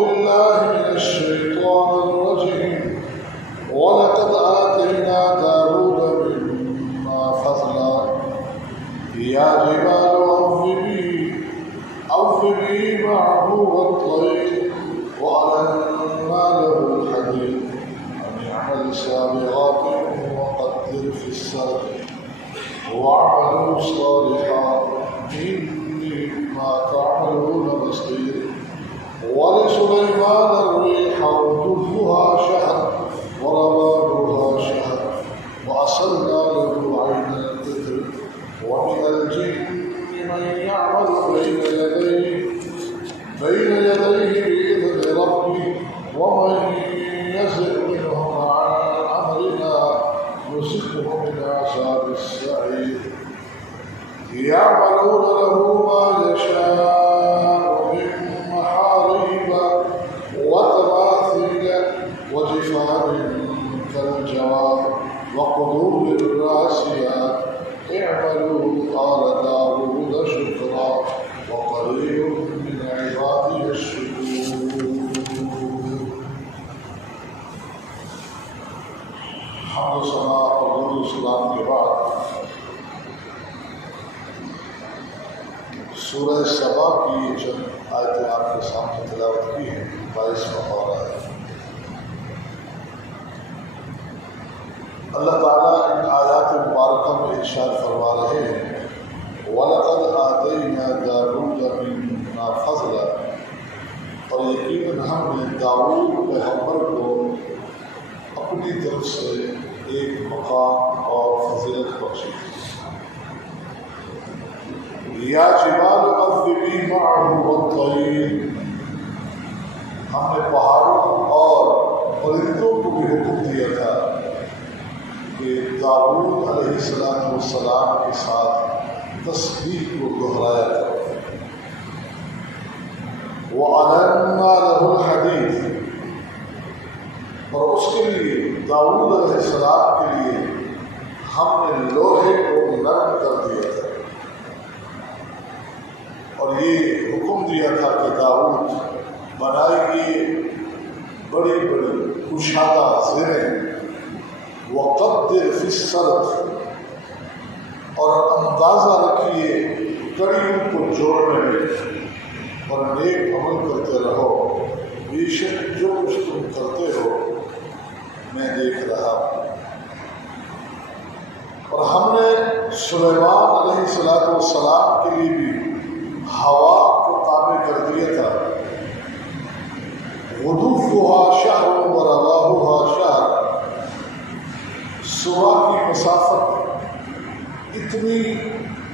بالله من الشيطان الرجيم ولقد آتينا داود منا فضلا يا جبال أوفبي معه والطير وألنا له الحديد أن يعمل سابغات وقدر في السرد واعملوا صالحا إني بما تعملون بصير ولسليمان الريح غدوها شهر ورواحها شهر وأصلنا له عين القطر ومن الجن من يعمل بين يديه بإذن ربه ومن يزغ منهم عن أمرنا نزغه من عذاب السعير يعملون له ما يشاء من محاريب وتماثيل وجفان كالجواب وقدور الراسيات اعملوا آل داود شكرا وقليل من عبادي الشكور. حمد و ثنا اور درود و سلام کے بعد سورہ سبا کی چند آیتیں آپ کے سامنے تلاوت کی ہیں. 22واں پارہ ہے. اللہ تعالیٰ ان آیات مبارکہ میں ارشاد فرما رہے ہیں وَلَقَدْ آتَيْنَا دَاوُودَ مِنَّا فَضْلًا، اور یقیناً ہم نے داؤد پیغمبر کو اپنی طرف سے ایک مقام اور فضیلت بخشی. یا جبال اوّبی معہ والطیر، ہم نے پہاڑوں اور پرندوں کو بھی حکم دیا تھا کہ داؤد علیہ السلام کے ساتھ تسبیح کو دہرایا کرو. وَأَلَنَّا لَهُ الْحَدِيدَ، اور اس کے لیے داؤد علیہ السلام کے لیے ہم نے لوہے کو نرم کر دیا تھا، اور یہ حکم دیا تھا کہ داؤد بنائے گی بڑی بڑی کشادہ زریں وقدر فی السرد، اور اندازہ رکھیے کڑیوں کو جوڑنے میں، اور نیک عمل کرتے رہو، بے شک جو کچھ تم کرتے ہو میں دیکھ رہا ہوں. اور ہم نے سلیمان علیہ السلام کے لیے بھی ہوا کو تابع کر دیا تھا. غدوها شہر ورواحها شہر، صبح کی مسافت اتنی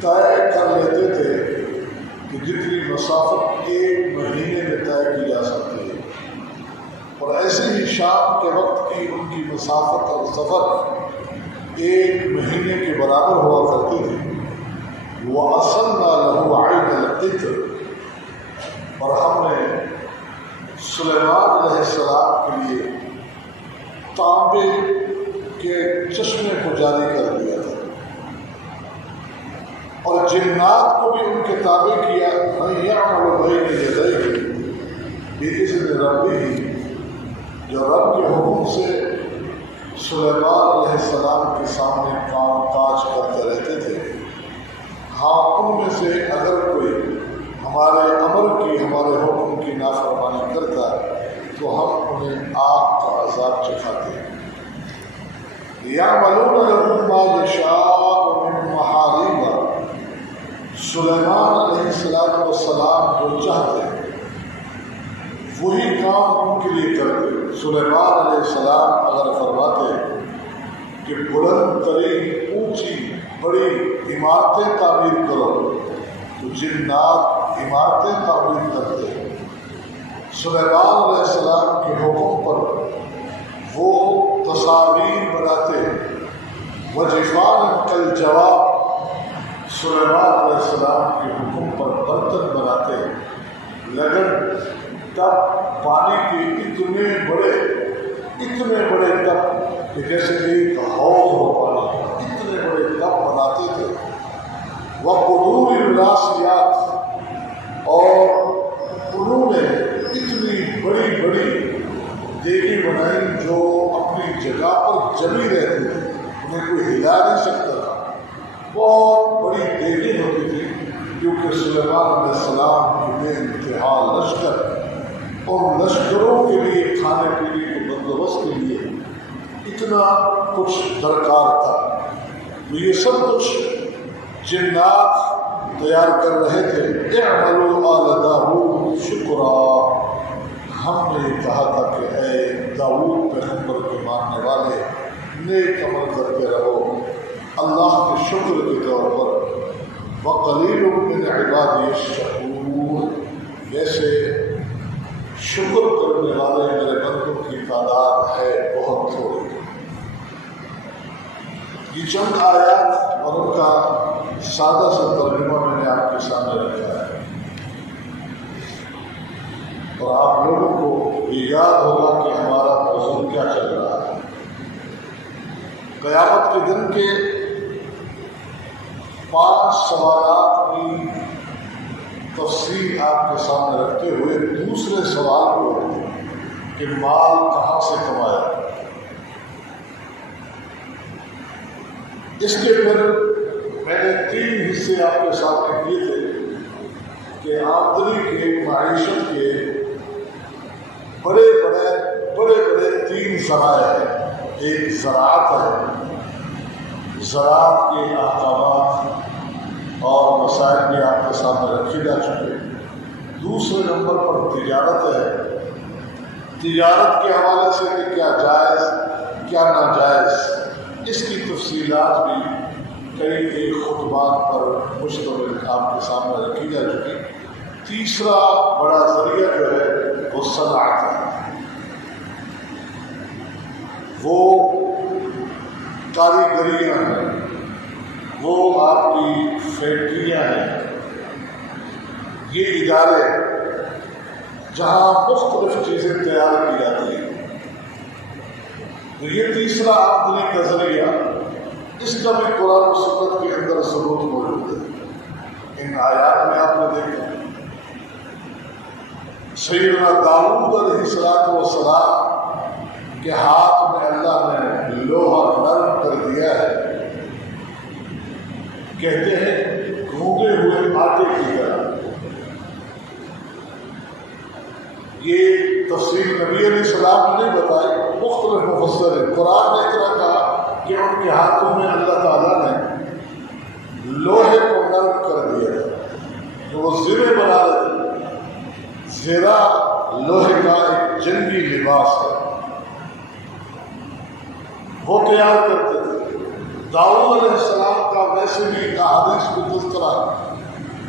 طے کر لیتے تھے کہ جتنی مسافت ایک مہینے میں طے کی جا سکتی ہے، اور ایسے ہی شام کے وقت کی ان کی مسافت اور سفر ایک مہینے کے برابر ہوا کرتی تھی. وَأَصَلْنَا لَهُ عَيْنَ الْقِطْرِ، اور ہم نے سلیمان علیہ السلام کے لیے تانبے کے چشمے کو جاری کر دیا تھا، اور جنات کو بھی ان کے تابع کیا. مَن يَعْمَلُ بَيْنَ يَدَيْهِ بِإِذْنِ رَبِّهِ، جو رب کے حکم سے سلیمان علیہ السلام کے سامنے کام کاج کرتے رہتے تھے. ہاں، ان میں سے اگر کوئی ہمارے امر کی، ہمارے حکم کی نافرمانی کرتا تو ہم انہیں آگ کا عذاب چکھاتے. یعملون لَهُ مَا یَشَاءُ مِن مَحَارِیبَ، سلیمان علیہ السلام جو چاہتے وہی کام ان کے لیے کرتے. سلیمان علیہ السلام اگر فرماتے کہ بلند ترین اونچی بڑی عمارتیں تعمیر کرو تو جنات عمارتیں تعمیر کرتے. سلیمان علیہ السلام کے حکم پر وہ تصاویر بناتے. وجفان کالجواب، سلیمان علیہ السلام کے حکم پر برتن بناتے. لگن تب پانی کے اتنے بڑے تب کہ جیسے ایک حوض ہو پانی، اتنے بڑے تب بناتے تھے. وقدور الراسیات، اور انہوں نے اتنی بڑی دیگیں بنائی جو اپنی جگہ پر جمی رہتی تھی، انہیں کوئی ہلا نہیں سکتا تھا، بہت بڑی دیگیں ہوتی تھی، کیونکہ سلیمان علیہ السلام کی بے انتہا لشکر اور لشکروں کے لیے کھانے پینے کے بندوبست کے لیے اتنا کچھ درکار تھا۔ تو یہ سب کچھ جنات تیار کر رہے تھے۔ اعملوا آل داؤد شکرا، ہم نے یہ کہا تھا کہ اے داؤد پیغمبر کے ماننے والے نیک عمل کرتے رہو اللہ کے شکر کے طور پر۔ وقلیل من عبادی الشکور، ویسے شکر کرنے والے میرے بندوں کی تعداد ہے بہت تھوڑی۔ یہ چند آیات اور ان کا سادہ سا ترجمہ میں نے آپ کے سامنے رکھا ہے، اور آپ لوگوں کو یہ یاد ہوگا کہ ہمارا موضوع کیا چل رہا ہے۔ قیامت کے دن کے 5 سوالات کی تفصیل آپ کے سامنے رکھتے ہوئے دوسرے سوال کو کہ مال کہاں سے کمایا، اس کے پھر میں نے 3 حصے آپ کے سامنے کیے تھے کہ آمدنی کے معیشت کے بڑے بڑے 3 ذرائع ہیں۔ ایک زراعت ہے، زراعت کے احکامات اور مسائل بھی آپ کے سامنے رکھے جا چکے۔ دوسرے نمبر پر تجارت ہے، تجارت کے حوالے سے کہ کیا جائز کیا ناجائز، اس کی تفصیلات بھی کئی ایک خطبات پر مشتمل آپ کے سامنے رکھی جا چکی۔ تیسرا بڑا ذریعہ جو ہے وہ صنعت ہے، وہ کاریگریاں ہیں، وہ آپ کی فیکٹریاں ہیں، یہ ادارے جہاں مختلف چیزیں تیار کی جاتی ہیں۔ تو یہ تیسرا آمدنی کا ذریعہ، اس کا بھی قرآن و سنت کے اندر ثبوت موجود ہے۔ ان آیات میں آپ نے دیکھا سیدنا داؤد علیہ السلام کے ہاتھ میں اللہ نے لوہا نرم کر دیا ہے، کہتے ہیں گھونگے ہوئے آٹے کی طرح۔ یہ تفصیل نبی علیہ السلام نے نہیں بتائی، مختلف مفسر ہیں۔ قرآن نے اتنا کہا کہ ان کے ہاتھوں میں اللہ تعالیٰ نے لوہے کو نرم کر دیا تھا، تو وہ زرے بنا رہے تھے۔ زرا لوہے کا ایک جنگی لباس ہے، وہ تیار کرتے تھے۔ داؤد علیہ السلام کا ویسے بھی احادیث میں تذکرہ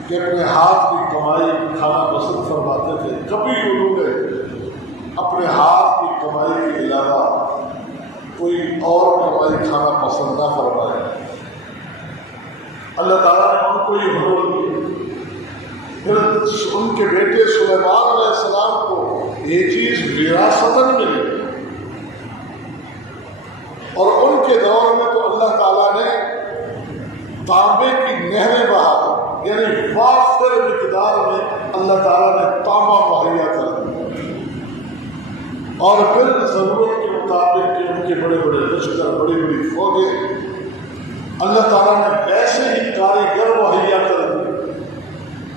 کہ اپنے ہاتھ کی کمائی کھانا پسند فرماتے تھے۔ کبھی انہوں نے اپنے ہاتھ کی کمائی کے علاوہ کوئی اور کمائی کھانا پسند نہ فرمائے۔ اللہ تعالیٰ نے ان کو یہ حکم دیا۔ پھر ان کے بیٹے سلیمان علیہ السلام کو یہ چیز وراثتاً ملی، اور ان کے دور میں تو اللہ تعالیٰ نے تانبے کی نہریں بہا، یعنی وافر مقدار میں اللہ تعالیٰ نے تانبا مہیا کر دیا، اور پھر ضرورت کے مطابق کہ ان کے بڑے بڑے لشکر، بڑی بڑی فوجیں اللہ تعالیٰ نے ویسے ہی کاریگر مہیا کر دیے،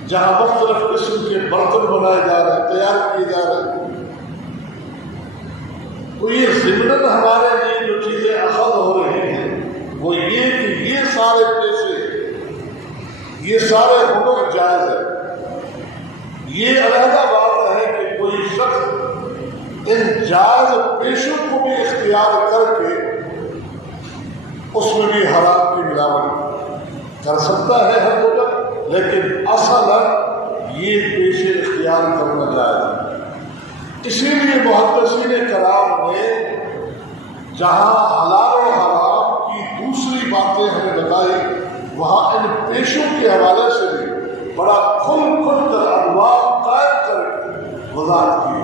جہاں مختلف قسم کے برتن بنائے جا رہے ہیں، تیار کیے جا رہے ہیں۔ تو یہ ضمناً ہمارے لیے جو چیزیں اخذ ہو رہی ہیں وہ یہ کہ یہ سارے پیسے، یہ سارے ہنر جائز ہے۔ یہ علیحدہ بات ہے کہ کوئی شخص ان جائز پیشوں کو بھی اختیار کر کے اس میں بھی حرام کی ملاوٹ کر سکتا ہے ہر جگہ، لیکن اصل یہ پیشے اختیار کرنا جائز ہے۔ اسی لیے محدثین کرام نے جہاں حلال و حرام کی دوسری باتیں ہمیں بتائی، وہاں ان پیشوں کے حوالے سے بھی بڑا کھل کر ابواب قائم کر کے وضاحت کی۔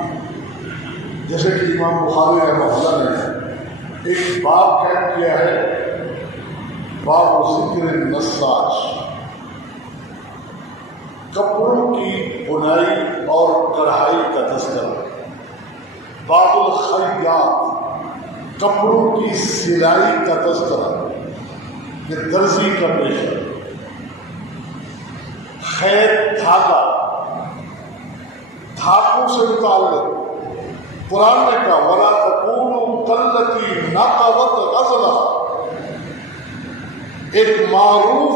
جیسے کہ امام بخاری رحمہ اللہ نے ایک باب قائم کیا ہے، باب ذکر النساج، کپڑوں کی بنائی اور کڑھائی کا تذکرہ۔ بعض الخیاط، کپڑوں کی سلائی کا تذکرہ، یہ درزی کا پیشہ، خیط دھاگا، دھاگوں سے متعلق قرآن نے کہا وَلَا تَكُونُوا كَالَّتِي نَقَضَتْ غَزْلَهَا، ایک معروف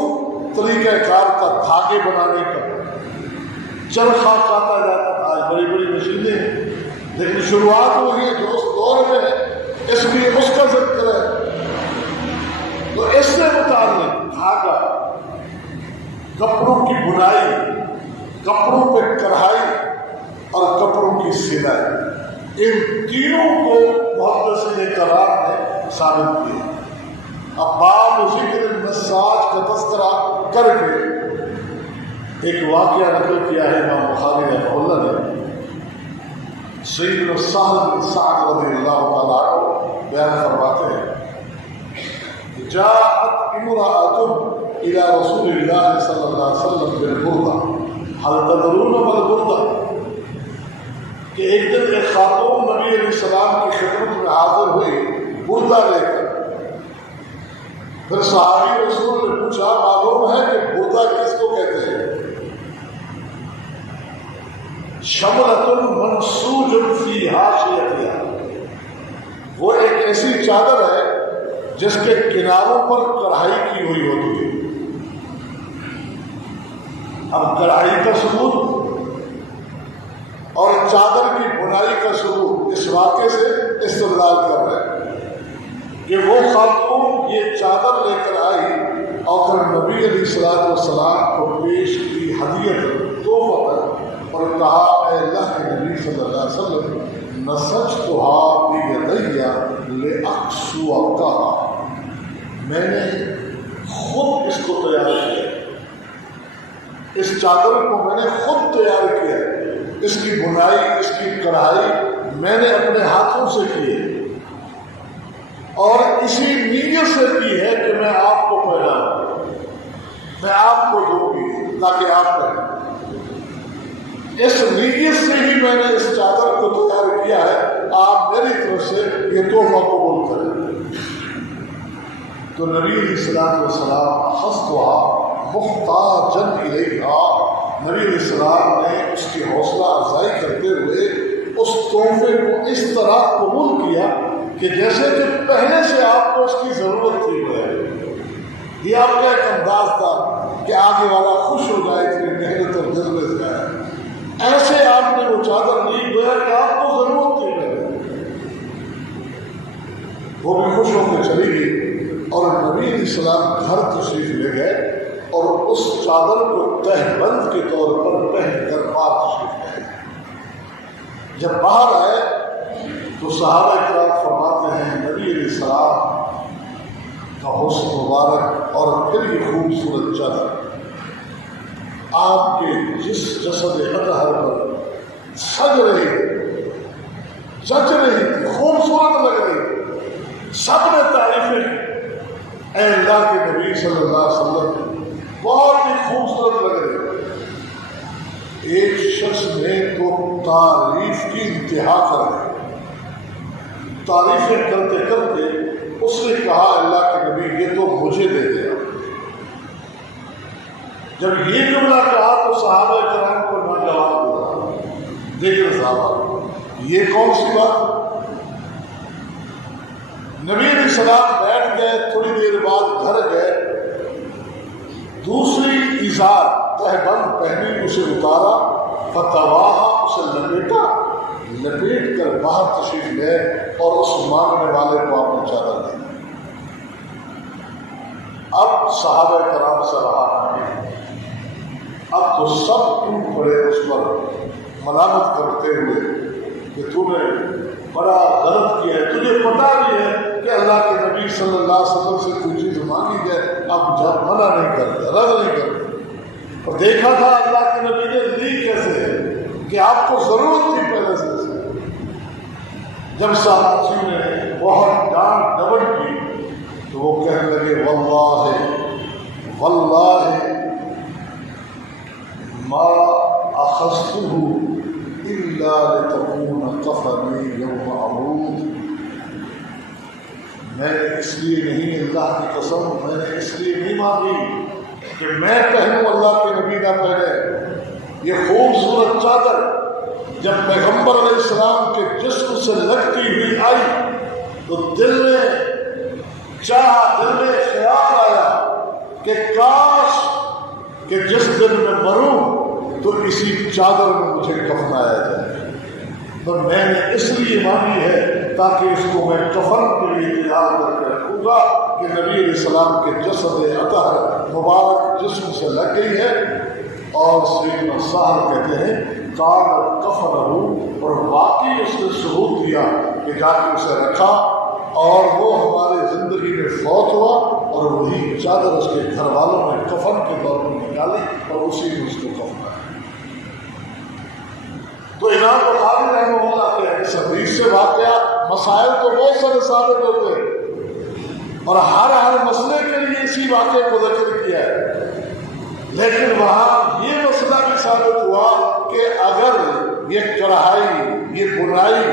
طریقہ کار تھا دھاگے بنانے کا، چرخہ کاٹا جاتا تھا، آج بڑی بڑی مشینیں ہیں، لیکن شروعات ہوئی ہے جو اس دور میں ہے، اس لیے اس کا ذکر ہے۔ تو اس سے متعلق دھاگا، کپڑوں کی بنائی، کپڑوں پہ کڑھائی اور کپڑوں کی سلائی، ان تینوں کو محدثین کرام نے ثابت کیا۔ اب باب ذکر النساج کا تذکرہ کر کے ایک واقعہ نقل کیا ہے امام بخاری رحمہ اللہ نے۔ سیدنا سہل بن سعد رضی اللہ تعالیٰ عنہ بیان فرماتے ہیں جاءت امرأة الى رسول اللہ صلی اللہ علیہ وسلم بالبردہ، هل تدرون ما البردہ، کہ ایک دن ایک خاتون نبی علیہ السلام کی خدمت میں حاضر ہوئی بردہ لے کر۔ پھر صحابی رسول نے پوچھا معلوم ہے کہ بردہ کس کو کہتے ہیں؟ شملۃ منسوج فی حاشیتها، وہ ایک ایسی چادر ہے جس کے کناروں پر کڑھائی کی ہوئی ہوتی ہے۔ اب کڑھائی کا ثبوت اور چادر کی بنائی کا ثبوت اس واقعے سے استدلال کر رہے ہیں کہ وہ خاتون یہ چادر لے کر آئی اور پھر نبی علیہ السلام کو پیش کی ہدیت تحفہ، اور کہا اے اللہ کے نبی صلی اللہ علیہ وسلم نسجتها بیدی لأکسوکها، میں نے خود اس کو تیار کیا، اس چادر کو میں نے خود تیار کیا، اس کی بنائی، اس کی کڑھائی میں نے اپنے ہاتھوں سے کی ہے، اور اسی نیت سے کی ہے کہ میں آپ کو پہناؤں، میں آپ کو دوں گی تاکہ آپ پہنیں۔ اس نیت سے ہی میں نے اس چادر کو تیار کیا ہے، آپ میری طرف سے یہ تحفہ قبول کریں۔ تو نبی علیہ السلام اخذتها محتاجا الیہا، نبی علیہ السلام نے اس کی حوصلہ افزائی کرتے ہوئے اس تحفے کو اس طرح قبول کیا کہ جیسے کہ پہلے سے آپ کو اس کی ضرورت تھی۔ یہ آپ کا ایک انداز تھا کہ آگے والا خوش ہو جائے، اتنی محنت اور جذبے سے آئے، ایسے آپ نے وہ چادر لی گویا کہ آپ کو ضرورت تھی۔ وہ بھی خوش ہو کے چلی گئی اور نبی علیہ السلام گھر تشریف لے گئے اور اس چادر کو تہبند کے طور پر پہن کر باہر تشریف لے گئے۔ جب باہر آئے تو صحابہ کرام فرماتے ہیں نبی علیہ السلام کا حسن مبارک اور پھر یہ خوبصورت چادر آپ کے جس جسد اطہر پر سج رہی تھی، جچ رہی تھی، خوبصورت لگ رہی تھی، سب نے تعریفیں کی، اے اللہ کے نبی صلی اللہ علیہ وسلم بہت ہی خوبصورت لگ رہی ہے۔ ایک شخص نے تو تعریف کی انتہا کر دی، تعریفیں کرتے کرتے اس نے کہا اللہ کے نبی یہ تو مجھے دے دیا۔ جب یہ جملہ کہا تو صحابہ کرام کو نوجوان ہوا، لیکن صحابہ یہ کون سی بات؟ نبی علیہ السلام بیٹھ گئے، تھوڑی دیر بعد گھر گئے، دوسری ازار تہبند پہنی، اسے اتارا، فتواہا، اسے لپیٹ کر باہر تشریف لے اور اس مانگنے والے کو اپنی چادر دی۔ اب صحابہ کرام سے رہا نہیں، اب تو سب ٹوٹ پڑے اس پر ملامت کرتے ہوئے کہ تو نے بڑا غلط کیا ہے، تجھے پتا بھی ہے کہ اللہ کے نبی صلی اللہ علیہ وسلم سے کوئی چیز مانگی جائے اب جب منع نہیں کرتے، رد نہیں کرتے، اور دیکھا تھا اللہ کے نبی نے لی کیسے ہے کہ آپ کو ضرورت تھی پہلے سے۔ جب صحابی نے بہت ڈانٹ ڈپٹ کی تو وہ کہنے لگے واللہ واللہ ما اخذته الا لتكون کفنی یوم میں نے اس لیے نہیں، اللہ کی قسم میں نے اس لیے نہیں مانگی کہ میں پہنوں، اللہ کے نبی نہ پہنے۔ یہ خوبصورت چادر جب پیغمبر علیہ السلام کے جسم سے لگتی ہوئی آئی تو دل میں چاہا، دل میں خیال آیا کہ کاش کہ جس دن میں مروں تو اسی چادر میں مجھے کفنایا جائے۔ تو میں نے اس لیے مانگی ہے تاکہ اس کو میں کفن کے لیے تیار کر کے رکھوں گا کہ نبی علیہ السلام کے جسد اطہر مبارک جسم سے لگ گئی ہے۔ اور سیدنا سہل کہتے ہیں کان کفنہ، اور واقعی اس نے ثبوت دیا کہ جا کے اسے رکھا اور وہ ہمارے زندگی میں فوت ہوا، اور وہی چادر اس کے گھر والوں نے کفن کے طور پر نکالی اور اسی میں اس کو کفنا۔ تو امام بخاری رحمہ اللہ کے اس حدیث سے واقعات مسائل تو بہت سارے ثابت ہوتے ہیں اور ہر مسئلے کے لیے اسی واقعے کو ذکر کیا ہے، لیکن وہاں یہ مسئلہ بھی ثابت ہوا کہ اگر یہ کڑھائی، یہ بنائی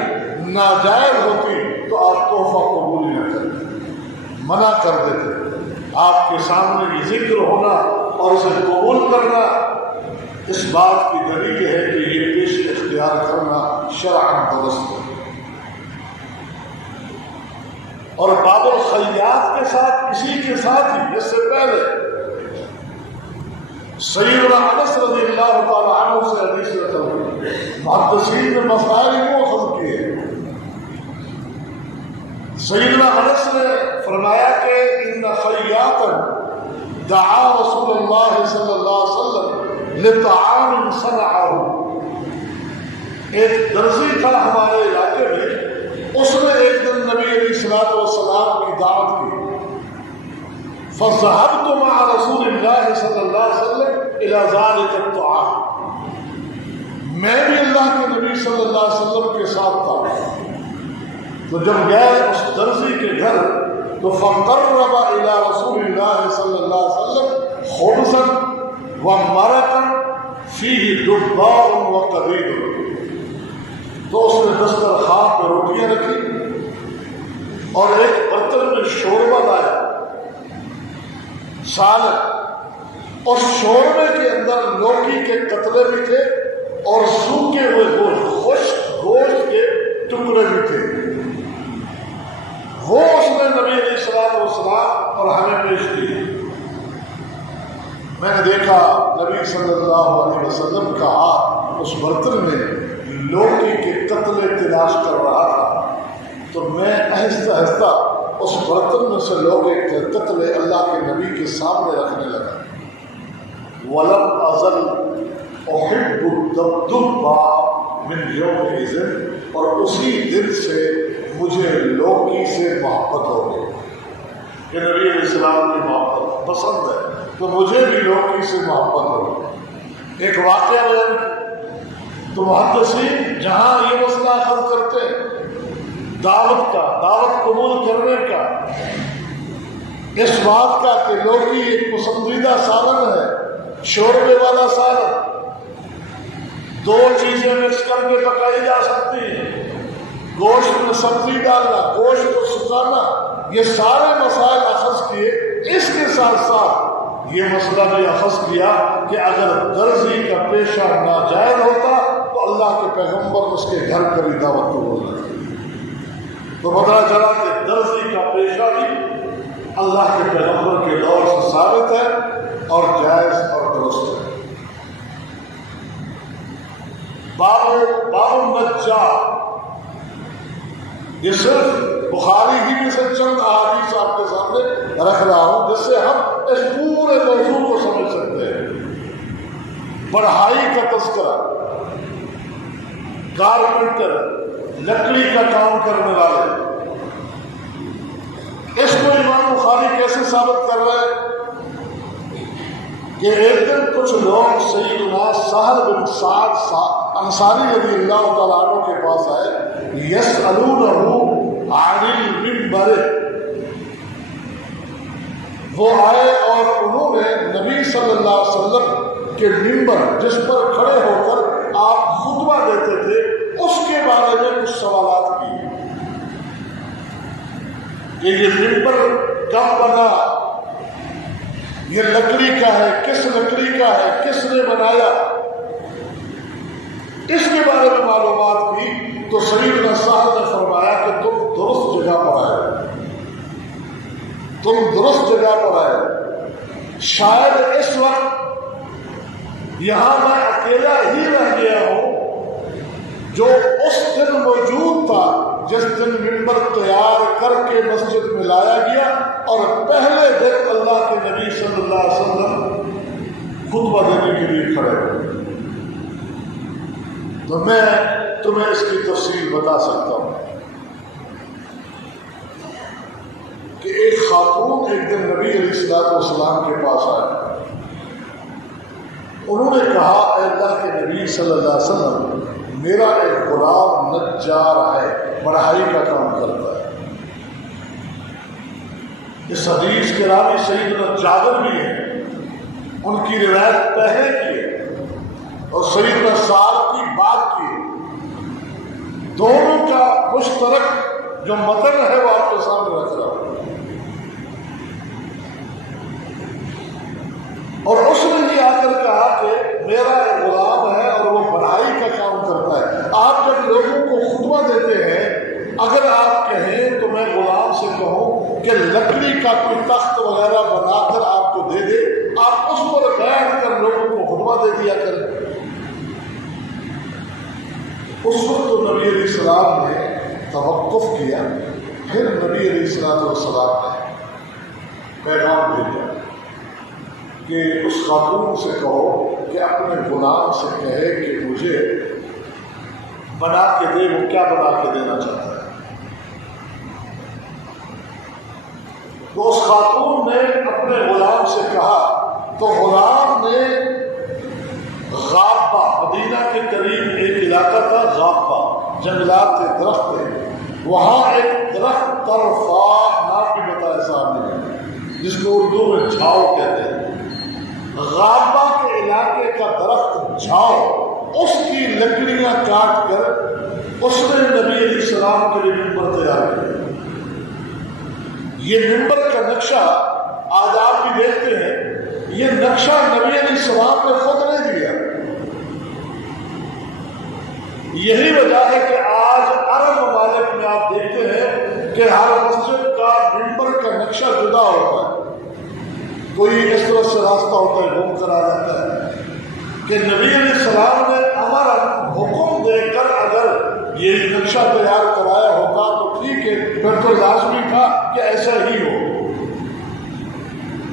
ناجائز ہوتی تو آپ تحفہ قبول ہی نہ کرتے، منع کر دیتے۔ آپ کے سامنے یہ ذکر ہونا اور اسے قبول کرنا اس بات کی دلیل ہے کہ یہ پیش اختیار کرنا شرعاً درست ہے۔ اور باب الخیاط کے ساتھ، اسی کے ساتھ ہی اس سے پہلے سیدنا انس رضی اللہ تعالیٰ عنہ سے حدیث نقل ہوئی، محدثین نے مسائل کو اخذ کیے۔ سیدنا انس نے فرمایا کہ ان خیاطا دعا رسول اللہ صلی اللہ علیہ وسلم لطعام صنعہ، ایک درزی تھا ہمارے علاقے میں، اس نے ایک دن نبی علیہ الصلوۃ والسلام کی دعوت کی، فذهبت مع رسول اللہ صلی اللہ علیہ وسلم الى ذلك الطعام، میں بھی اللہ کے نبی صلی اللہ علیہ وسلم کے ساتھ تھا۔ تو جب گئے اس درزی کے گھر تو فقرب الى رسول اللہ صلی اللہ علیہ وسلم خبزا ومرقا فیہ دباء وقدید، تو اس نے دسترخوان پہ روٹیاں رکھی اور ایک برتن میں شوربہ لایا، سالن، اور شوربے کے اندر لوکی کے قطرے بھی تھے اور سوکھے ہوئے گوشت، خشک گوشت کے ٹکڑے بھی تھے۔ وہ اس نے نبی علیہ الصلوۃ والسلام اور ہمیں پیش کی۔ میں نے دیکھا نبی صلی اللہ علیہ وسلم کا ہاتھ اس برتن میں لوکی کے قطرے تلاش کر رہا تھا، تو میں آہستہ آہستہ اس برتن میں سے لوگے کے قطرے اللہ کے نبی کے سامنے رکھنے لگا۔ وَلَمْ أَزَلْ أُحِبُّ الدَّبْدُبَّ مِنْ يَوْمِئِذٍ، اور اسی دن سے مجھے لوکی سے محبت ہو گئی کہ نبی علیہ السلام کی محبت پسند ہے تو مجھے بھی لوکی سے محبت ہو گئی۔ ایک واقعہ بیان تو محدثین جہاں یہ مسئلہ اخذ کرتے ہیں دعوت کا، دعوت قبول کرنے کا، اس بات کا کہ لوکی ایک پسندیدہ سالن ہے، شوربے والا سالن، دو چیزیں مکس کر کے پکائی جا سکتی ہیں، گوشت میں سبزی ڈالنا، گوشت کو سکھانا، یہ سارے مسائل اخذ کیے۔ اس کے ساتھ ساتھ یہ مسئلہ بھی اخذ کیا کہ اگر درزی کا پیشہ ناجائز ہوتا تو اللہ کے پیغمبر اس کے گھر پر ہی دعوت کو بولنا، تو پتہ چلا کہ درزی کا پیشہ بھی اللہ کے پیغمبر کے دور سے ثابت ہے اور جائز اور درست ہے۔ باب النجار، یہ صرف بخاری ہی میں سے چند احادیث آپ کے سامنے رکھ رہا ہوں جس سے ہم اس پورے موضوع کو سمجھ سکتے ہیں۔ پڑھائی کا تذکرہ، کارپینٹر، لکڑی کا کام کرنے والے، اس کو امام بخاری کیسے ثابت کر رہے ہیں کہ ایک دن کچھ لوگ سیدنا سہل بن سعد انصاری رضی اللہ تعالیٰ عنہ کے پاس آئے، یسألونہ عن المنبر، وہ آئے اور انہوں نے نبی صلی اللہ علیہ وسلم کے منبر جس پر کھڑے ہو کر آپ خطبہ دیتے تھے اس کے بارے میں کچھ سوالات کیے کہ یہ ممبر کب بنا، یہ لکڑی کا ہے، کس لکڑی کا ہے، کس نے بنایا، اس کے بارے میں معلومات کی تو سیدنا سعد نے فرمایا کہ تم درست جگہ پر آئے، تم درست جگہ پر آئے۔ شاید اس وقت یہاں میں اکیلا ہی رہ گیا ہوں جو اس دن موجود تھا جس دن ممبر تیار کر کے مسجد میں لایا گیا اور پہلے دن اللہ کے نبی صلی اللہ علیہ وسلم خطبہ دینے کے لیے کھڑے ہوئے۔ تو میں تمہیں اس کی تفصیل بتا سکتا ہوں کہ ایک خاتون ایک دن نبی علیہ السلام کے پاس آئے، انہوں نے کہا اے اللہ کے نبی صلی اللہ علیہ وسلم، میرا ایک غلام نجار ہے، بڑھائی کا کام کرتا ہے۔ اس حدیث کے راوی سیدنا جابر بھی ہیں، ان کی روایت پہلے کی ہے اور سیدنا سعد کی بات کی ہے، دونوں کا مشترک جو متن ہے وہ آپ کے سامنے رکھ رہا ہوں۔ اور اس نے یہ آ کر کہا کہ میرا ایک غلام ہے اور وہ بڑھائی کا کام کرتا ہے۔ آپ جب لوگوں کو خطبہ دیتے ہیں، اگر آپ کہیں تو میں غلام سے کہوں کہ لکڑی کا کوئی تخت وغیرہ بنا کر آپ کو دے دے، آپ اس پر بیٹھ کر لوگوں کو خطبہ دے دیا کریں۔ اس وقت تو نبی علیہ السلام نے توقف کیا، پھر نبی علیہ السلام نے پیغام بھیجا کہ اس خاتون سے کہو کہ اپنے غلام سے کہے کہ مجھے بنا کے دے، وہ کیا بنا کے دینا چاہتا ہے۔ تو اس خاتون نے اپنے غلام سے کہا، تو غلام نے غابہ، مدینہ کے قریب ایک علاقہ تھا غابہ، جنگلات کے درخت تھے، وہاں ایک درخت طرفا نام بھی بتایا صاحب نے، جس کو اردو میں جھاؤ کہتے ہیں۔ غابہ کے علاقے کا درخت جھاؤ، اس کی لکڑیاں کاٹ کر اس نے نبی علیہ السلام کے لیے ممبر تیار کیا۔ یہ ممبر کا نقشہ آج آپ بھی دیکھتے ہیں، یہ نقشہ نبی علیہ السلام نے خود نہیں دیا۔ یہی وجہ ہے کہ آج عرب ممالک میں آپ دیکھتے ہیں کہ ہر مسجد کا ممبر کا نقشہ جدا ہوتا ہے، کوئی اس طرح سے راستہ ہوتا ہے گھوم کر آ جاتا ہے کہ نبی علیہ السلام نے ہمارا حکم دے کر اگر یہ نقشہ تیار کرایا ہوتا تو ٹھیک ہے، پھر تو لازمی تھا کہ ایسا ہی ہو۔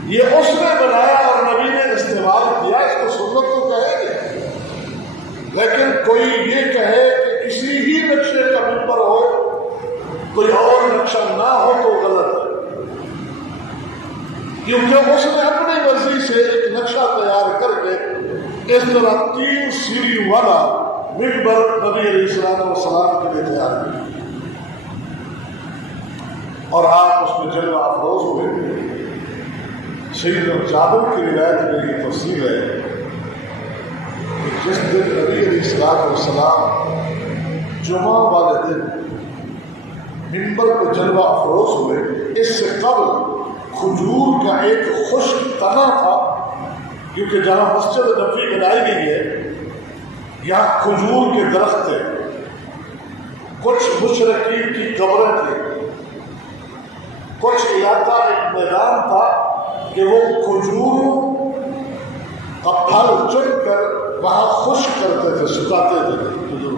یہ اس نے بنایا اور نبی نے استعمال کیا، اس کو سنت تو کہیں گے، لیکن کوئی یہ کہے کہ کسی ہی نقشے کا ممبر ہو، کوئی اور نقشہ نہ ہو تو غلط ہے، کیونکہ اس نے اپنی مرضی سے ایک نقشہ تیار کر کے اس طرح 3 سیڑھی والا ممبر نبی علیہ السلام کے لیے تیار کیا، اور آپ اس میں جلوہ افروز ہوئے۔ سیدنا جابر کی روایت میں یہ تفصیل ہے کہ جس دن نبی علیہ السلام جمعہ والے دن ممبر پہ جلوہ افروز ہوئے، اس سے قبل کھجور کا ایک خشک تنا تھا، کیونکہ جہاں مسجد نبوی بنائی گئی ہے یہاں کھجور کے درخت تھے، کچھ مشرکین کی قبریں تھیں، کچھ علاقہ ایک میدان تھا کہ وہ کھجور کا پھل چن کر وہاں خشک کرتے تھے، سکھاتے تھے کھجور،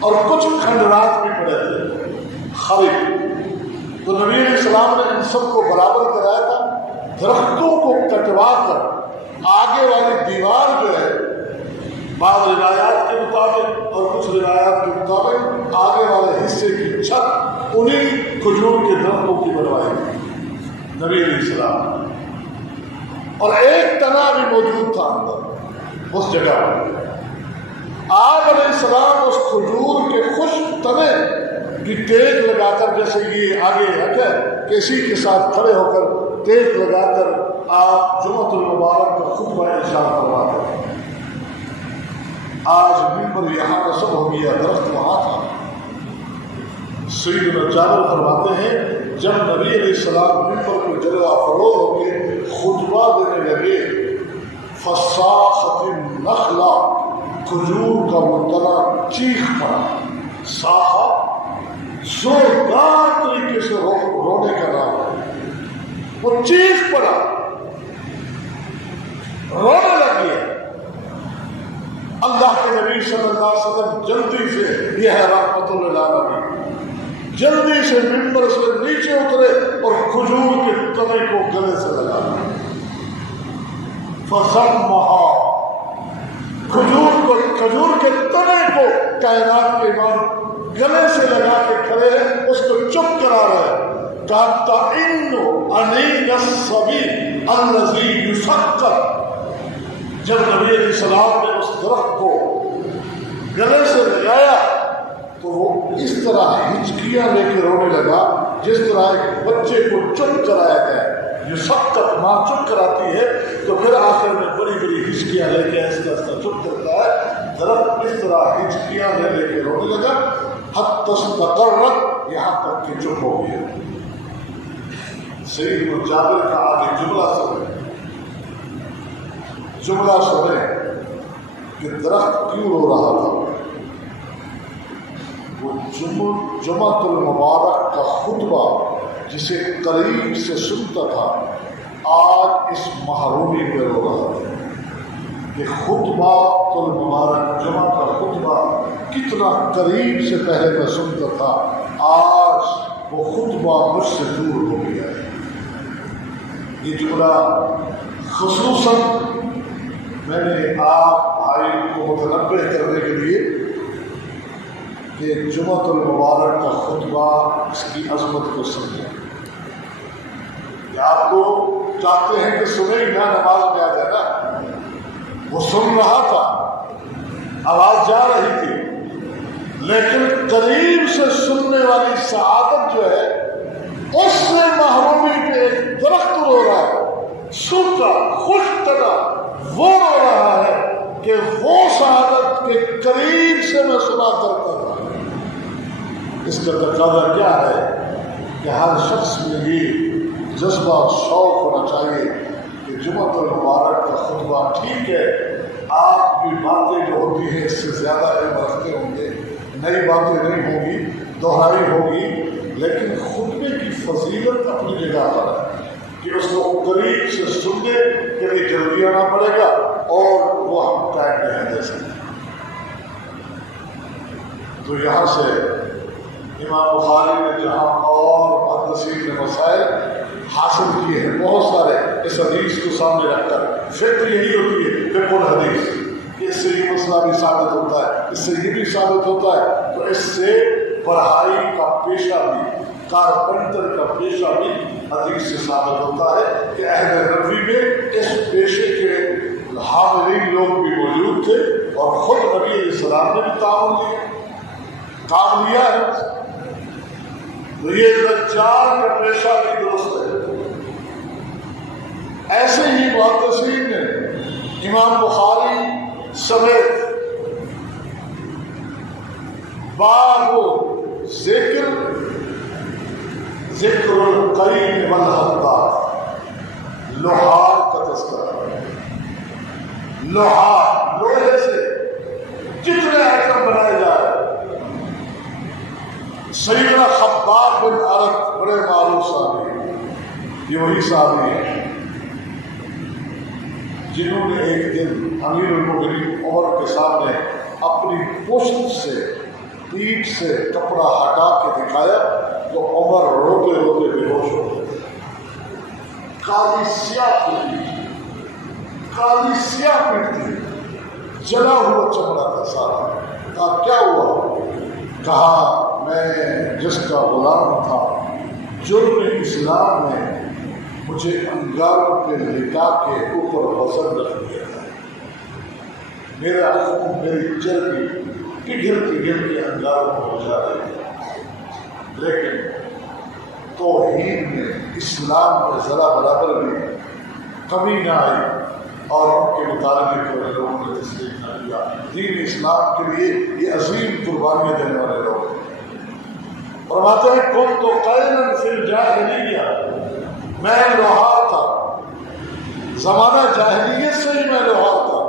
اور کچھ کھنڈرات بھی پڑے تھے خرید۔ تو نبی علیہ السلام نے ان سب کو برابر کرایا تھا، درختوں کو کٹوا کر آگے والی دیوار جو ہے بعض روایات کے مطابق اور کچھ روایات کے مطابق آگے والے حصے کی چھت انہیں کھجور کے درختوں کی بنوائی نبی علیہ السلام، اور ایک تنا بھی موجود تھا اندر اس جگہ پر۔ آپ علیہ السلام اس کھجور کے خشک تنے کی ٹیک لگا کر، جیسے یہ آگے ہے کہ اسی کے ساتھ کھڑے ہو کر ٹیک لگا کر آپ جمعۃ المبارک کا خطبہ ارشاد فرماتے ہیں۔ آج ممبر یہاں نصب ہو گیا، درخت وہاں تھا۔ سیدنا جابر فرماتے ہیں جب نبی علیہ السلام منبر پر جلوہ افروز ہو کے خطبہ دینے لگے، فصاخت النخلا، کھجور کا منتلا چیخ پڑا، ساخا زوردار طریقے سے رونے کا نام ہے، وہ چیخ پڑا، رونے لگے۔ اللہ کے نبی صلی اللہ علیہ وسلم جلدی سے، یہ ہے رحمت للعالمین، جلدی سے منبر سے نیچے اترے اور کھجور کے تنے کو گلے سے لگا، فضمہا، کھجور کے تنے کو کائنات کے امام گلے سے لگا کے کھڑے ہیں، اس کو چپ کرا رہے ہیں، کہا تَعِنُّ عَنِينَ الصَّبِي الَّذِي يُسَقَّطُ۔ جب نبی علیہ السلام نے اس درخت کو گلے سے لگایا تو وہ اس طرح ہچکیاں لے کے رونے لگا جس طرح ایک بچے کو چپ کرایا جائے، یسقط، ماں چپ کراتی ہے تو پھر آخر میں بڑی بڑی ہچکیاں لے کے ایسا چپ کرتا ہے، درخت اس طرح ہچکیاں لے کے رونے لگا، حتی استقرت، یہاں تک کہ چپ ہو گیا۔ سیدنا جابر کا آگے جملہ سنیں کہ درخت کیوں رو رہا تھا۔ وہ جمعۃ المبارک کا خطبہ جسے قریب سے سنتا تھا، آج اس محرومی میں رو رہا تھا کہ خطبہ المبارک، جمعہ کا خطبہ کتنا قریب سے پہلے میں سنتا تھا، آج وہ خطبہ مجھ سے دور ہو گیا ہے۔ یہ جملہ خصوصاً میں نے آپ بھائی کو متنبہ کرنے کے لیے کہ جمعۃ المبارک کا خطبہ، اس کی عظمت کو سمجھیں۔ کہ آپ کو چاہتے ہیں کہ سنیں ہی نہ، نماز میں آ جائے نا، وہ سن رہا تھا، آواز جا رہی تھی، لیکن قریب سے سننے والی سعادت جو ہے اس سے محرومی پہ ایک درخت رو رہا ہے، سوکھا خوش طرح وہ رو رہا ہے کہ وہ سعادت کے قریب سے میں سنا کرتا تھا۔ اس کا تقاضا کیا ہے کہ ہر شخص میں یہ جذبہ شوق ہونا چاہیے کہ جمعۃ المبارک کا خطبہ ٹھیک ہے، آپ کی باتیں جو ہوتی ہیں اس سے زیادہ علم رکھتے ہوں گے، نئی باتیں نہیں ہوں گی، دہرائی ہوگی، لیکن خطبے کی فضیلت اپنی جگہ پر ہے کہ اس کو قریب سے سننے کے لیے جلدی آنا پڑے گا اور وہ ہم ٹائم نہیں دے سکتے۔ تو یہاں سے امام بخاری نے جہاں اور محدثین نے مسائل حاصل کیے ہیں بہت سارے، اس حدیث کو سامنے رکھ کر فکر یہی ہوتی ہے فقہ الحدیث کہ اس سے یہ مسئلہ بھی ثابت ہوتا ہے، اس سے یہ بھی ثابت ہوتا ہے، تو اس سے پڑھائی کا پیشہ بھی، کارپینٹر کا پیشہ بھی حدیث سے ثابت ہوتا ہے کہ عہد نبوی میں اس پیشے کے حاملین لوگ بھی موجود تھے اور خود نبی علیہ السلام نے بھی کام لیا ہے۔ تو یہ دجال کا پیشہ بھی درست ہے۔ ایسے ہی محدثین نے امام بخاری سمیت باب ذکر القرین والحداد، لوہار کا تذکرہ، لوہار، لوہے سے جتنے آئٹم بنائے جا رہے ہیں، سیدنا خباب بن ارت بڑے معروف صحابی، یہ وہی صحابی ہیں جنہوں نے ایک دن امیر المؤمنین عمر کے سامنے اپنی پشت سے، پیٹھ سے کپڑا ہٹا کے دکھایا تو عمر روتے روتے بے ہوش ہو گئے۔ کالی سیاہ پیٹ تھی، جلا ہوا چمڑا تھا سارا۔ کہا کیا ہوا؟ کہا میں جس کا غلام تھا، جرم اسلام میں مجھے انگاروں کے لٹا کے اوپر وزن رکھ دیا تھا، میرا خون، میری چربی پگھل کے انگاروں کو ہو جا رہی ہے، لیکن توحید میں، اسلام میں ذرا برابر بھی کمی نہ آئی اور ان کے مطالبے کو لوگوں نے تسلیم نہ کیا۔ دین اسلام کے لیے یہ عظیم قربانیاں دینے والے لوگ ہیں فرماتے ہیں کن تو قیلا فی الجاہلیہ، میں لوہار تھا، زمانہ جاہلیت سے ہی میں لوہار تھا۔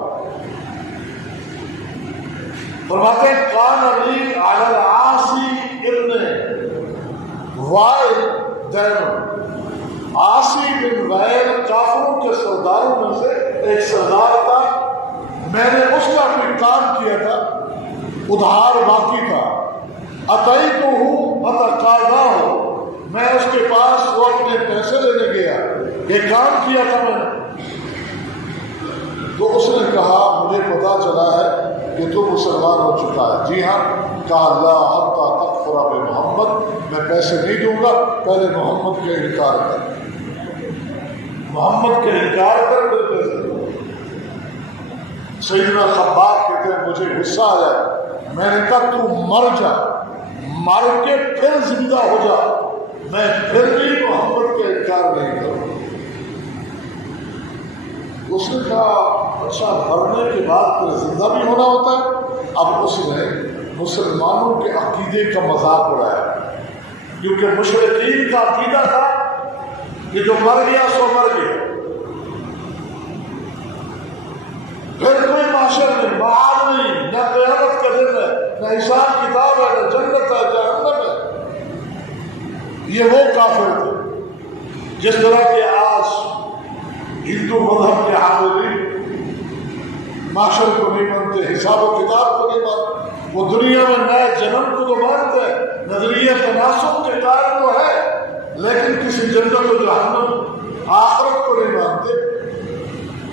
فرماتے ہیں کان علی علی العاصی ابن وائل دین، عاصی بن وائل کافروں کے سرداروں میں سے ایک سردار تھا، میں نے اس کا کوئی کام کیا تھا، ادھار باقی تھا، اتیتہ اتقاضاہ، میں اس کے پاس وہ اپنے پیسے لینے گیا، یہ کام کیا تھا میں نے، تو اس نے کہا مجھے پتا چلا ہے کہ تو مسلمان ہو چکا ہے۔ جی ہاں، کہا لا حتی تکفر بمحمد، میں پیسے نہیں دوں گا، پہلے محمد کا انکار کر، محمد کا انکار کر پھر پیسے دوں۔ سیدنا خباب کہتے ہیں مجھے غصہ آیا، میں نے کہا تو مر جا، مر کے پھر زندہ ہو جا، میں پھر بھی محمد کا انکار نہیں کروں۔ اس نے کہا اچھا مرنے کے بعد پھر زندہ بھی ہونا ہوتا ہے؟ اب اس نے مسلمانوں کے عقیدے کا مذاق اڑایا، کیونکہ مشرکین کا عقیدہ تھا کہ جو مر گیا سو مر گیا، پھر کوئی معاشر نہیں، معاد نہیں، نہ قیامت کا دن ہے، نہ حساب کتاب ہے، نہ جنت ہے جہنم ہے۔ یہ وہ کافر تھے جس طرح کہ آج ہندو مذہب کے حاملین معاشر کو نہیں مانتے، حساب و کتاب کو نہیں مانتے، وہ دنیا میں نئے جنم کو تو مانتے ہیں، نظریہ تناسب کے قائل تو ہے، لیکن کسی جنت و جہنم آخرت کو نہیں مانتے۔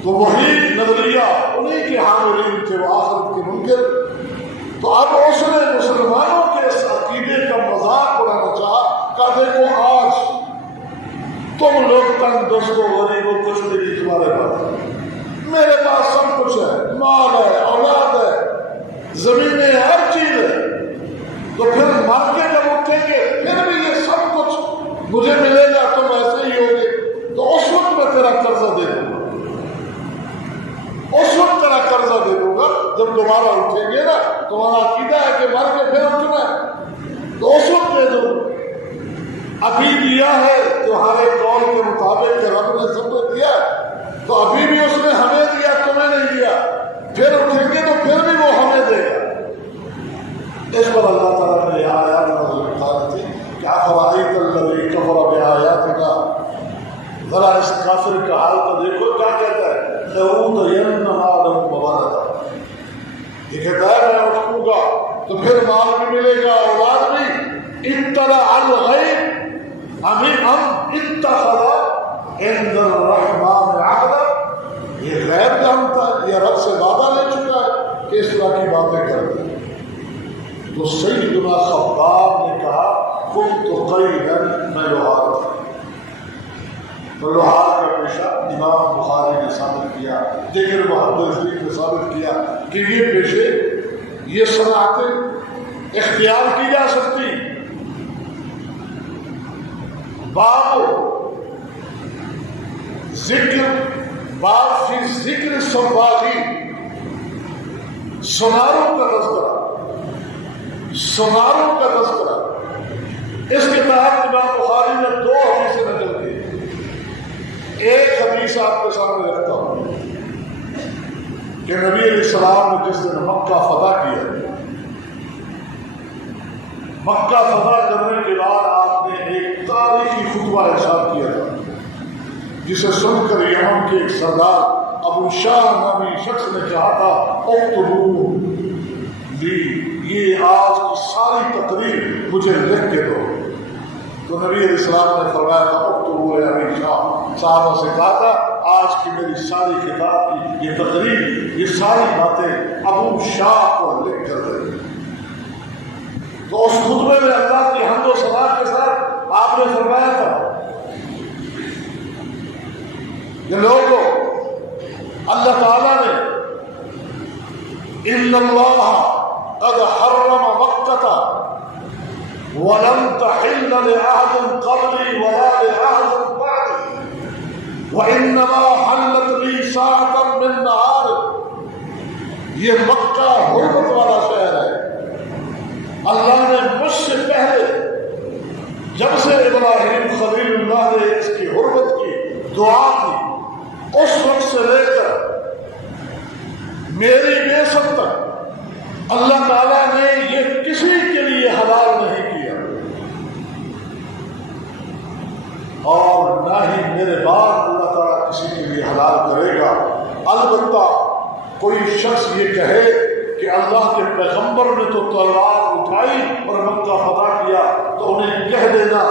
تو وہی نظریہ انہیں کے حاملین تھے، وہ آخرت کے منکر۔ تو اب اس نے مسلمانوں کے اس عقیدے کا مذاق اڑانا چاہا، کہا دیکھو آج تم لوگ تنگ دست و غریب و کچھ نہیں، تمہارے پاس میرے پاس سب کچھ ہے، مال ہے، اولاد ہے، زمینیں، ہر چیز ہے، تو پھر مر کے جب اٹھیں گے پھر بھی یہ سب کچھ مجھے ملے گا، تم ایسے ہی ہوگے، تو اس وقت میں تیرا قرضہ دے دوں گا، اس وقت تیرا قرضہ دے دوں گا جب دوبارہ اٹھیں گے نا، تمہارا عقیدہ ہے کہ مر کے پھر اٹھنا ہے، تو اس وقت دے دوں گا۔ ابھی دیا ہے تمہارے قول کے مطابق کہ رب نے سب کو دیا، تو ابھی بھی اس نے ہمیں دیا، تمہیں نہیں دیا، پھر اٹھیں گے تو پھر بھی وہ ہمیں دے گا۔ اس پر اللہ تعالیٰ نے یہ آیات نازل فرمائی تھی کہ افرأیت الذی کفر بآیاتنا، ذرا اس کافر کا حال تو دیکھو کیا کہتا ہے، لأوتین مالا وولدا، یہ کہتا ہے میں اٹھوں گا تو پھر مال بھی ملے گا، اولاد بھی۔ اطلع الغیب ام اتخذ عند الرحمن عہدا، یہ غیب جانتا ہے، یہ رب سے وعدہ لے چکا ہے کہ اس طرح کی باتیں کرتے ہیں۔ تو سیدنا خباب نے کہا کنت قیلا، میں لوہار تھا۔ تو لوہار کا پیشہ امام بخاری نے ثابت کیا، دیگر محدثین نے ثابت کیا کہ یہ پیشے، یہ صنعتیں اختیار کی جا سکتی۔ باب فی ذکر صباغی، سوناروں کا تذکرہ، سوناروں کا تذکرہ، اس کے تحت امام بخاری نے دو حدیثیں نقل کی۔ ایک حدیث آپ کے سامنے رکھتا ہوں کہ نبی علیہ السلام نے جس دن مکہ فتح کیا، مکہ فتح کرنے کے بعد آپ نے ایک تاریخی خطبہ ارشاد کیا تھا، جسے سن کر یمن کے ایک سردار ابو شاہ نامی شخص نے کہا تھا اکتبوا لی، یہ آج کی ساری تقریر مجھے لکھ کے دو۔ تو نبی علیہ السلام نے فرمایا تھا اکتبوا یا ابی شاہ، صحابہ سے کہا تھا آج کی میری ساری خطاب کی یہ تقریر، یہ ساری باتیں ابو شاہ کو لکھ کر دیں۔ تو اس خطبے میں اللہ کی حمد و ثنا کے ساتھ آپ نے فرمایا تھا کہ لوگوں، اللہ تعالیٰ نے ان اللہ قد حرم مکہ ولم تحل لأحد قبلی ولا لأحد بعدی وانما حلت لی ساعة من نہار، یہ مکہ حرمت والا شہر ہے، اللہ نے مجھ سے پہلے جب سے ابراہیم خلیل اللہ نے اس کی حرمت کی دعا کی، اس وقت سے لے کر میری بعثت تک اللہ تعالیٰ نے یہ کسی کے لیے حلال نہیں کیا، اور نہ ہی میرے بعد اللہ تعالیٰ کسی کے لیے حلال کرے گا۔ البتہ کوئی شخص یہ کہے کہ اللہ کے پیغمبر نے تو تلوار اٹھائی اور مکہ فتح کیا، تو انہیں کہہ دینا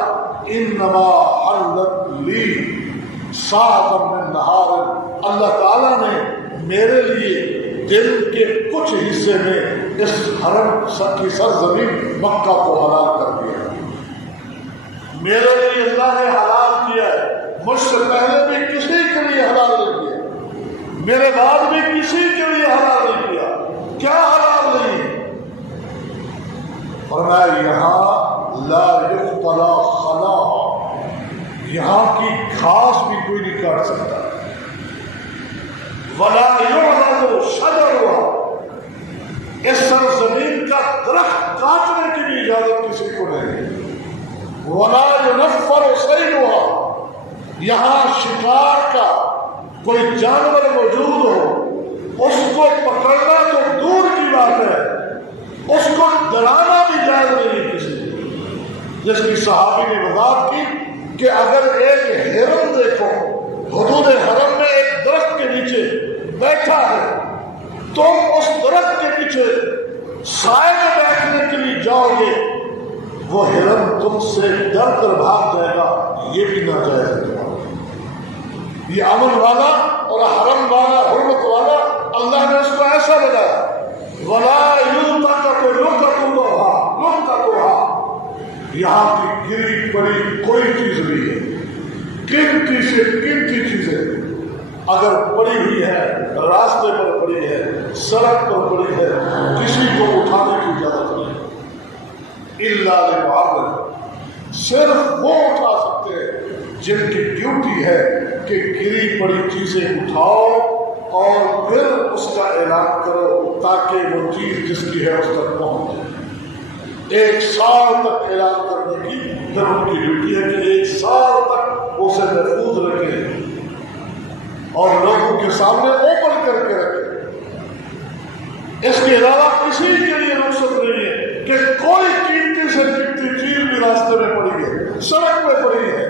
انما حلت لی ساعۃ من نہار، اللہ تعالیٰ نے میرے لیے دن کے کچھ حصے میں اس حرم کی سرزمین مکہ کو حلال کر دیا۔ میرے لیے اللہ نے حلال کیا ہے، مجھ سے پہلے بھی کسی کے لیے حلال نہیں کیا، میرے بعد بھی کسی کے لیے حلال نہیں کیا۔ کیا حلال نہیں؟ فرمایا یہاں لا یختلا خلا، یہاں کی گھاس بھی کوئی نہیں کاٹ سکتا، ولا یعضد شجرها، اس سرزمین کا درخت کاٹنے کی بھی اجازت کسی کو نہیں، ولا ينفر صیدها، یہاں شکار کا کوئی جانور موجود ہو اس کو پکڑنا تو دور کی بات ہے، اس کو ڈرانا بھی جائز نہیں کسی، جس کی صحابی نے وضاحت کی کہ اگر ایک ہرن دیکھو حدود حرم میں ایک درخت کے نیچے بیٹھا ہے، تم اس درخت کے پیچھے سائے میں بیٹھنے کے لیے جاؤ گے، وہ ہرن تم سے ڈر کر بھاگ جائے گا، یہ بھی ناجائز ہے تمہارا۔ یہ امن والا اور حرم والا حرمت والا اللہ نے اس کو ایسا بنایا، وَلَا يُلْتَقَطُ لُقْطَتُهَا، یہاں کی گری پڑی کوئی چیز نہیں ہے، قیمتی سے قیمتی چیزیں اگر پڑی ہوئی ہے، راستے پر پڑی ہے، سڑک پر پڑی ہے، کسی کو اٹھانے کی اجازت نہیں، اِلَّا لِلْمُعَذِّرِ، صرف وہ اٹھا سکتے ہیں جن کی ڈیوٹی ہے کہ گری پڑی چیزیں اٹھاؤ اور پھر اس کا اعلان کرو تاکہ وہ چیز جس کی ہے اس تک پہنچ جائے۔ 1 سال تک اعلان کرنے کی پھر ان کی ڈیوٹی ہے کہ 1 سال تک اسے محفوظ رکھیں اور لوگوں کے سامنے اوپن کر کے رکھیں۔ اس کے علاوہ کسی کے لیے رخصت نہیں ہے کہ کوئی قیمتی سے قیمتی چیز بھی راستے میں پڑی ہے، سڑک میں پڑی ہے،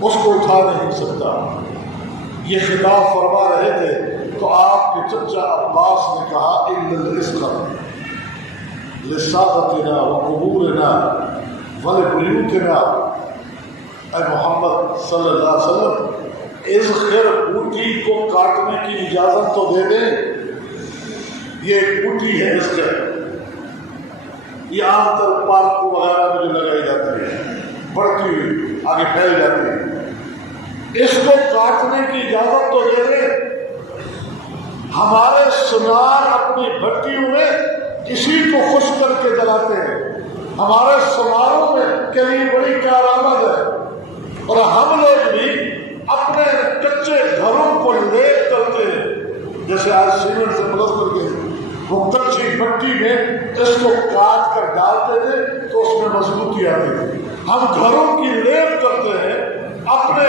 اس کو اٹھا نہیں سکتا۔ یہ خطاب فرما رہے تھے تو آپ کے چچا عباس نے کہا اِلَّا الْإِسْقَرَ لِسَاقَتِنَا وَقُبُورِنَا وَلِبُيُوتِنَا، اے محمد صلی اللہ علیہ وسلم اس خیر بوٹی کو کاٹنے کی اجازت تو دے دیں، یہ ایک بوٹی ہے اس خیر، یہ عام طور پارکوں وغیرہ میں جو لگائی جاتی ہے، بڑھتی ہوئی آگے پھیل جاتی ہے، اس کو کاٹنے کی اجازت تو دے دیں۔ ہمارے سنار اپنی بھٹیوں میں اسی کو خشک کر کے جلاتے ہیں، ہمارے سناروں میں کہیں بڑی کارآمد ہے، اور ہم لوگ بھی اپنے کچے گھروں کو لیپ کرتے ہیں، جیسے آج سیمنٹ سے پلستر کے وہ کچی مٹی میں اس کو کاٹ کر ڈالتے تھے تو اس میں مضبوطی آتی تھی۔ ہم گھروں کی لیپ کرتے ہیں، اپنے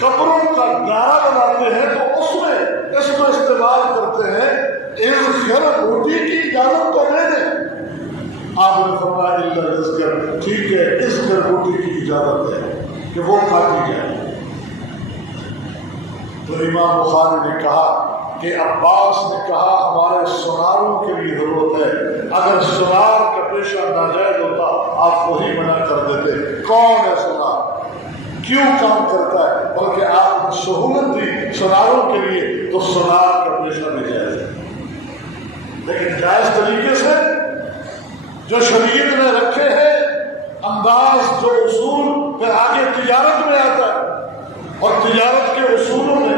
قبروں کا گارا بناتے ہیں تو اس میں اس کو استعمال کرتے ہیں، اس گھر بوٹی کی اجازت تو دے دیں۔ آپ نے فرمایا اِلَّا الْإِسْقَرَ، ٹھیک ہے اس گھر بوٹی کی اجازت ہے کہ وہ کاٹی جائے۔ تو امام بخاری نے کہا کہ عباس نے کہا ہمارے سناروں کے لیے ضرورت ہے، اگر سنار کا پیشہ ناجائز ہوتا آپ وہی منع کر دیتے، کون ہے سنار، کیوں کام کرتا ہے، بلکہ آپ نے سہولت دی سناروں کے لیے تو سنار کا پیشہ بھی جائز ہے، لیکن جائز طریقے سے جو شریعت نے رکھے ہیں انداز، جو اصول پھر آگے تجارت میں آتا ہے، اور تجارت کے اصولوں میں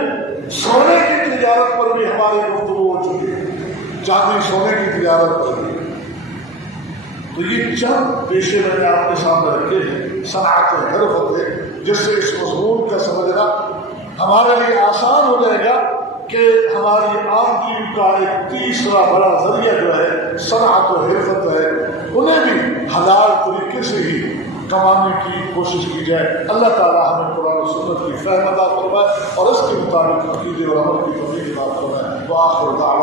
سونے کی تجارت پر بھی ہماری گفتگو ہو چکی ہے، چاندی سونے کی تجارت پر بھی۔ تو یہ چند پیشے میں نے آپ کے سامنے رکھے ہیں، صنعت حرفت ہے، جس سے اس مضمون کا سمجھنا ہمارے لیے آسان ہو جائے گا کہ ہماری آمدنی کا ایک تیسرا بڑا ذریعہ جو ہے صنعت و حرفت ہے، انہیں بھی حلال طریقے سے ہی کمانے کی کوشش کی جائے۔ اللہ تعالیٰ ہمیں قرآن و سنت کی فہم عطا فرمائے اور اس کے مطابق عقیدے اور عمل کی توفیق عطا فرمائے۔ وآخر دعوانا